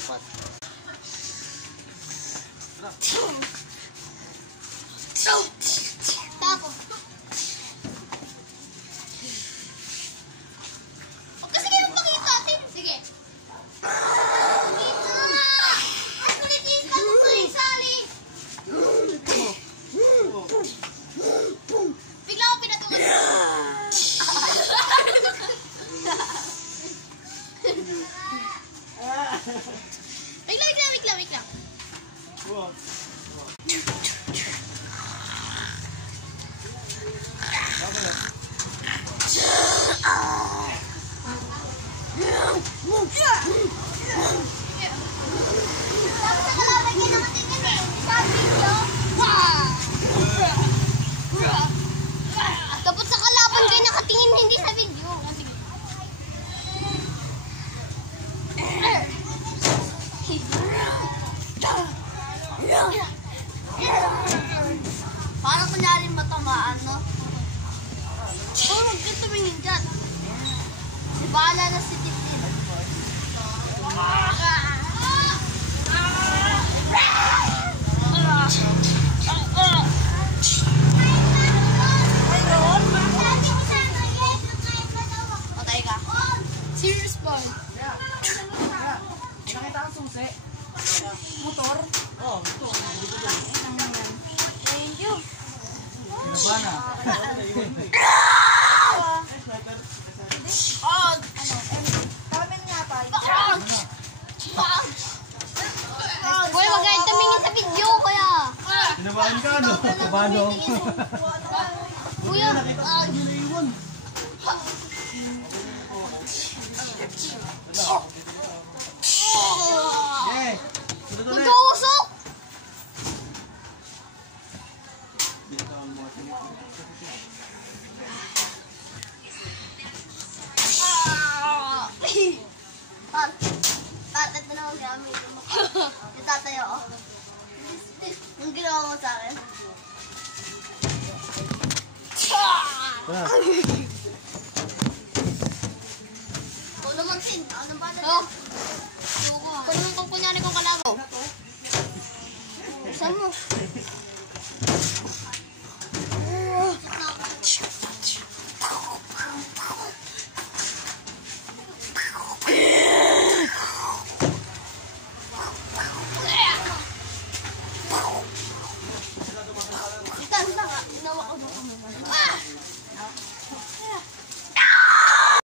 Pat. Tako. Huwag kasi kayo magpakita atin. Sige. Ang kulit yung patutuloy-sali. Bigla ako pinatungan. Wait lang. Dapat sa kalaban kayo nakatingin, hindi sa video. Parang kunyaring matamaan, no? Oh, huwag ka tumingin dyan. Si Bala na si Titin. Patay ka. Serious boy. Nakita ang susi. Motor? Oo, motor. Thank you. Kinabana. Comment nga pa. Boy, wag kayo tumingin sa video, kuya. Kinabahan ka, no? Kabano. Kuya, Okay. magkausok. Ito na ang gamit mo. Itatayo ako. Ang ginawa mo sa akin. Ikaw naman, Tin. Ano ba na? Oo. Kung kunyari kong kalagaw. Saan mo?